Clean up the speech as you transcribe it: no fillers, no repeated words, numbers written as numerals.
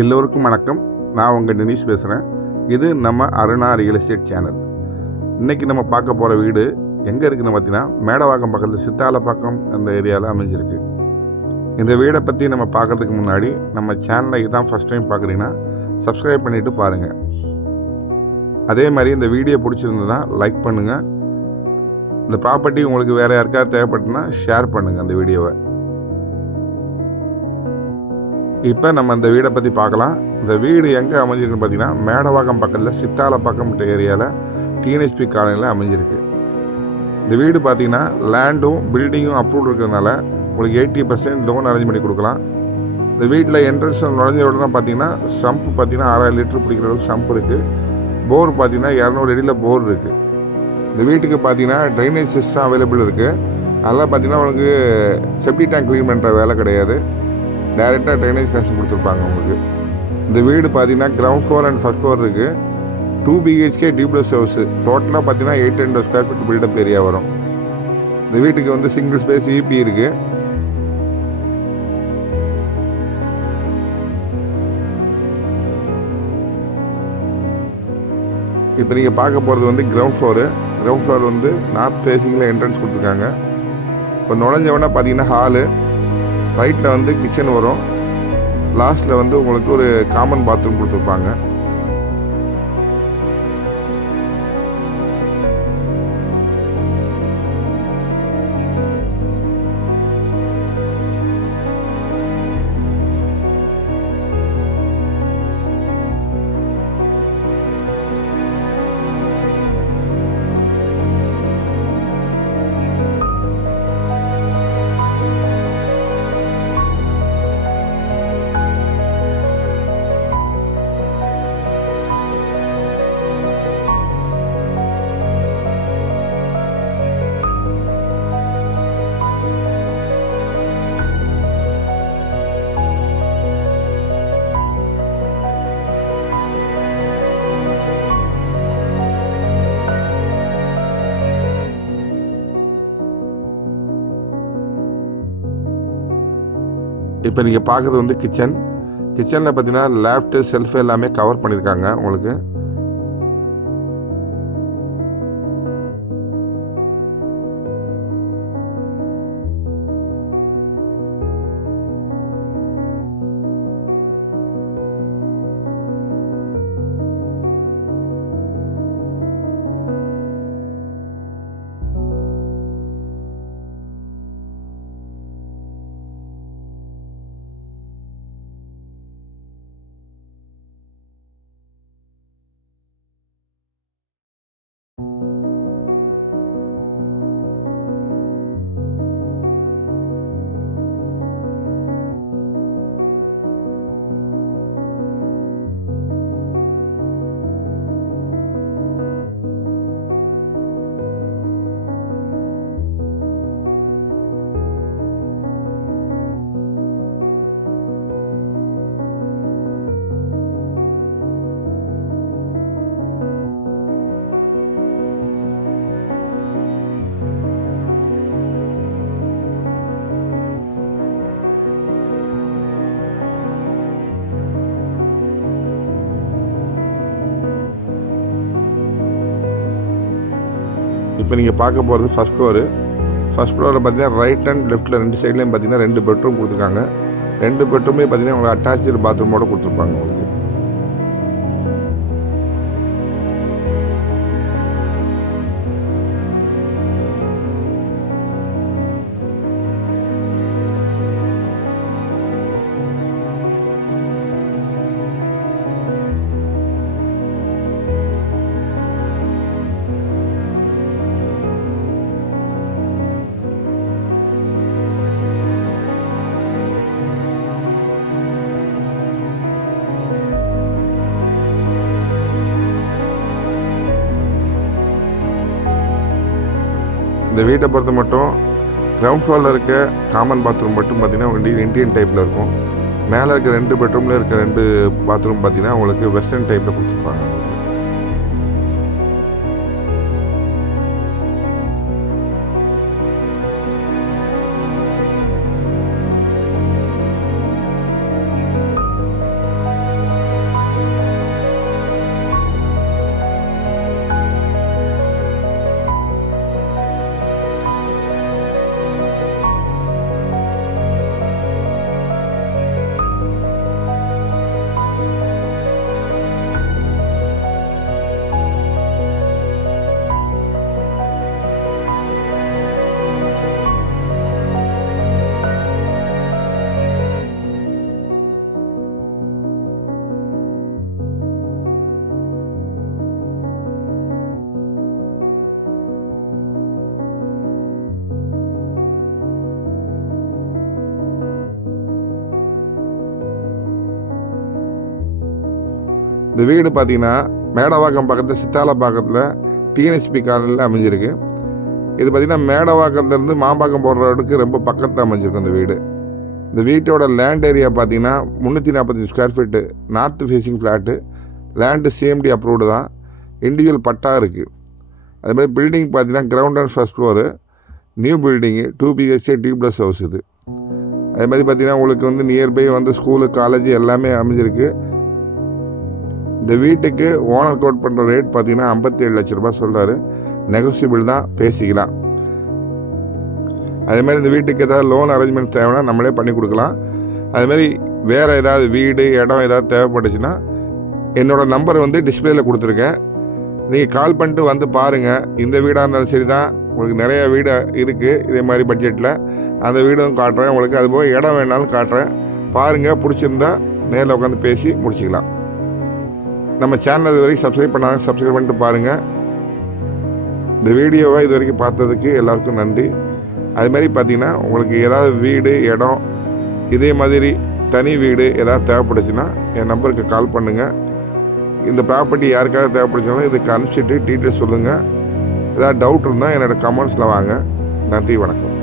எல்லோருக்கும் வணக்கம். நான் உங்கள் டெனிஸ் பேசுகிறேன். இது நம்ம அருணா ரியல் எஸ்டேட் சேனல். இன்றைக்கி நம்ம பார்க்க போகிற வீடு எங்கே இருக்குதுன்னு பார்த்தீங்கன்னா, மேடவாக்கம் பக்கத்தில் சித்தாலப்பாக்கம் அந்த ஏரியாவில் அமைஞ்சிருக்கு. இந்த வீடை பற்றி நம்ம பார்க்குறதுக்கு முன்னாடி நம்ம சேனலை இதான் ஃபஸ்ட் டைம் பார்க்குறீங்கன்னா சப்ஸ்கிரைப் பண்ணிவிட்டு பாருங்கள். அதே மாதிரி இந்த வீடியோ பிடிச்சிருந்ததுன்னா லைக் பண்ணுங்கள். இந்த ப்ராப்பர்ட்டி உங்களுக்கு வேறு யாருக்காவது தேவைப்பட்டுன்னா ஷேர் பண்ணுங்கள் அந்த வீடியோவை. இப்போ நம்ம இந்த வீடை பற்றி பார்க்கலாம். இந்த வீடு எங்கே அமைஞ்சிருக்குன்னு பார்த்தீங்கன்னா, மேடவாக்கம் பக்கத்தில் சித்தாலப்பாக்கம் ஏரியாவில் டிஎன்எஸ்பி காலனியில் அமைஞ்சிருக்கு. இந்த வீடு பார்த்தீங்கன்னா லேண்டும் பில்டிங்கும் அப்ரூவ் இருக்கிறதுனால உங்களுக்கு 80% லோன் அரேஞ்ச் பண்ணி கொடுக்கலாம். இந்த வீட்டில் என்ட்ரன்ஸ் நுழைஞ்ச உடனே பார்த்தீங்கன்னா சம்பு பார்த்தீங்கன்னா 6000 லிட்டர் பிடிக்கிற அளவுக்கு சம்பு இருக்குது. போர் பார்த்தீங்கன்னா 200 அடியில் போர் இருக்குது. இந்த வீட்டுக்கு பார்த்தீங்கன்னா ட்ரைனேஜ் சிஸ்டம் அவைலபிள் இருக்குது. அதெல்லாம் பார்த்தீங்கன்னா உங்களுக்கு செப்டி டேங்க் க்ளீன் பண்ணுற வேலை கிடையாது. டைரெக்டாக ட்ரைனேஜ் கனெக்ஷன் கொடுத்துருப்பாங்க உங்களுக்கு. இந்த வீடு பார்த்தீங்கன்னா ground floor and first floor இருக்குது. 2 BHK டியூப்ளஸ் ஹவுஸு. டோட்டலாக பார்த்தீங்கன்னா 800 ஸ்கொயர் ஃபீட் பில்டப் ஏரியா வரும். இந்த வீட்டுக்கு வந்து சிங்கிள் ஸ்பேஸ் இபி இருக்குது. இப்போ நீங்கள் பார்க்க போகிறது வந்து கிரவுண்ட் ஃப்ளோரு. கிரவுண்ட் ஃப்ளோர் வந்து நார்த் ஃபேஸிங்கில் என்ட்ரன்ஸ் கொடுத்துருக்காங்க. இப்போ நுழைஞ்சவொடனே பார்த்தீங்கன்னா ஹாலு, ரைட்டில் வந்து கிச்சன் வரும். லாஸ்ட்டில் வந்து உங்களுக்கு ஒரு காமன் பாத்ரூம் கொடுத்துருப்பாங்க. இப்போ நீங்கள் பார்க்குறது வந்து கிச்சனில் பார்த்தீங்கன்னா லேஃப்ட்டு செல்ஃப் எல்லாமே கவர் பண்ணியிருக்காங்க உங்களுக்கு. இப்போ நீங்கள் பார்க்க போகிறது ஃபஸ்ட் ஃப்ளோரு. ஃபஸ்ட் ஃப்ளோரில் பார்த்தீங்கன்னா ரைட் அண்ட் லெஃப்ட்டில் 2 சைட்லேயும் பார்த்தீங்கன்னா 2 பெட்ரூம் கொடுத்துருக்காங்க. 2 பெட்ரூமே பார்த்தீங்கன்னா உங்களுக்கு அட்டாச்சு பாத்ரூமோடு கொடுத்துருப்பாங்க உங்களுக்கு. இந்த வீட்டை பொறுத்த மட்டும் கிரவுண்ட் ஃப்ளோரில் இருக்க காமன் பாத்ரூம் மட்டும் பார்த்தீங்கன்னா உங்களுக்கு இந்தியன் டைப்பில் இருக்கும். மேலே இருக்க 2 பெட்ரூமில் இருக்க 2 பாத்ரூம் பார்த்தீங்கன்னா உங்களுக்கு வெஸ்டர்ன் டைப்பில் கொடுத்துருப்பாங்க. இந்த வீடு பார்த்திங்கன்னா மேடவாக்கம் பக்கத்தில் சித்தாலப்பாக்கத்தில் டிஎன்எஸ்பி காலனியில் அமைஞ்சிருக்கு. இது பார்த்திங்கன்னா மேடவாக்கத்துலேருந்து மாம்பாக்கம் போகிற ரோடுக்கு ரொம்ப பக்கத்தில் அமைஞ்சிருக்கு இந்த வீடு. இந்த வீட்டோட லேண்ட் ஏரியா பார்த்திங்கன்னா 345 square feet, north facing flat, land CMD approved தான், இண்டிவிஜுவல் பட்டா இருக்குது. அதுமாதிரி பில்டிங் பார்த்திங்கன்னா ground and first floor, new building, 2 BHK duplex house இது. அதே மாதிரி பார்த்திங்கன்னா உங்களுக்கு வந்து நியர்பை வந்து ஸ்கூலு, காலேஜ் எல்லாமே அமைஞ்சிருக்கு. இந்த வீட்டுக்கு ஓனர் கோட் பண்ணுற ரேட் பார்த்திங்கன்னா 57 லட்ச ரூபா சொல்கிறாரு. நெகோசியபிள் தான், பேசிக்கலாம். அதேமாதிரி இந்த வீட்டுக்கு ஏதாவது லோன் அரேஞ்ச்மெண்ட் தேவைன்னா நம்மளே பண்ணி கொடுக்கலாம். அதுமாதிரி வேறு ஏதாவது வீடு, இடம் ஏதாவது தேவைப்பட்டுச்சுன்னா என்னோடய நம்பர் வந்து டிஸ்பிளேயில் கொடுத்துருக்கேன். நீங்கள் கால் பண்ணிட்டு வந்து பாருங்கள். இந்த வீடாக இருந்தாலும் சரி தான், உங்களுக்கு நிறையா வீடு இருக்குது இதே மாதிரி பட்ஜெட்டில். அந்த வீடும் காட்டுறேன் உங்களுக்கு. அதுபோக இடம் வேணாலும் காட்டுறேன். பாருங்கள், பிடிச்சிருந்தா நேரில் உட்காந்து பேசி முடிச்சிக்கலாம். நம்ம சேனல் இது வரைக்கும் சப்ஸ்கிரைப் பண்ணாங்க, சப்ஸ்கிரைப் பண்ணிட்டு பாருங்கள். இந்த வீடியோவை இது வரைக்கும் பார்த்ததுக்கு எல்லாருக்கும் நன்றி. அதுமாதிரி பார்த்திங்கன்னா உங்களுக்கு ஏதாவது வீடு, இடம், இதே மாதிரி தனி வீடு ஏதாவது தேவைப்படுச்சுன்னா என் நம்பருக்கு கால் பண்ணுங்கள். இந்த ப்ராப்பர்ட்டி யாருக்காவது தேவைப்படுச்சாலும் இதுக்கு அனுப்பிச்சிட்டு டீட்டெயில்ஸ் சொல்லுங்கள். ஏதாவது டவுட் இருந்தால் என்னோடய கமெண்ட்ஸில் வாங்க. நன்றி, வணக்கம்.